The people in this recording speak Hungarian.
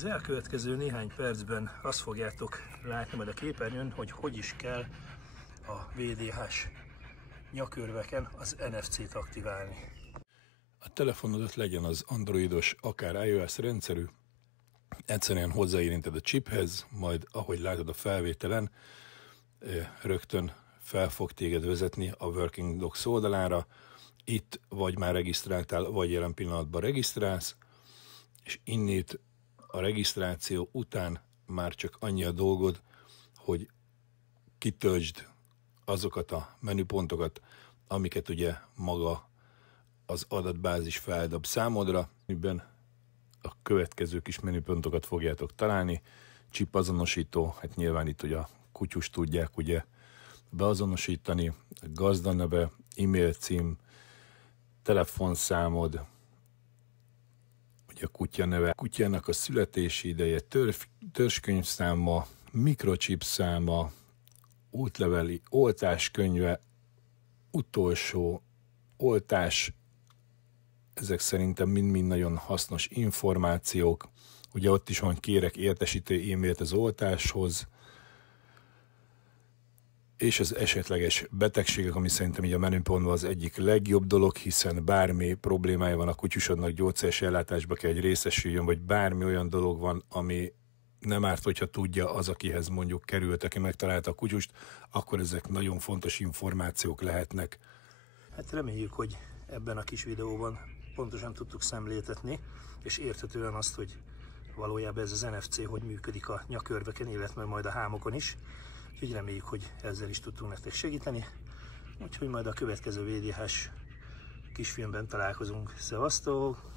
Az elkövetkező néhány percben azt fogjátok látni majd a képernyőn, hogy is kell a VDH-s nyakörveken az NFC-t aktiválni. A telefonodat, legyen az androidos, akár iOS rendszerű, egyszerűen hozzáérinted a chiphez, majd ahogy látod a felvételen, rögtön fel fog téged vezetni a Working Docs oldalára. Itt vagy már regisztráltál, vagy jelen pillanatban regisztrálsz, és innét a regisztráció után már csak annyi a dolgod, hogy kitöltsd azokat a menüpontokat, amiket ugye maga az adatbázis feldob számodra, amiben a következő kis menüpontokat fogjátok találni. Chip azonosító, hát nyilván itt ugye a kutyust tudják ugye beazonosítani, gazdaneve, e-mail cím, telefonszámod, ugye a kutya neve, kutyának a születési ideje, törzskönyvszáma, mikrochip száma, útleveli, oltáskönyve, utolsó oltás, ezek szerintem mind-mind nagyon hasznos információk. Ugye ott is van, kérek értesítő e-mailt az oltáshoz, és az esetleges betegségek, ami szerintem így a menüpontban az egyik legjobb dolog, hiszen bármi problémája van a kutyusodnak, gyógyszeres ellátásba kell, hogy részesüljön, vagy bármi olyan dolog van, ami nem árt, hogyha tudja az, akihez mondjuk került, aki megtalálta a kutyust, akkor ezek nagyon fontos információk lehetnek. Hát reméljük, hogy ebben a kis videóban pontosan tudtuk szemléltetni, és érthetően azt, hogy valójában ez az NFC hogy működik a nyakörveken, illetve majd a hámokon is. Úgyhogy reméljük, hogy ezzel is tudtunk nektek segíteni. Úgyhogy majd a következő VDH-s kisfilmben találkozunk. Szevasztok!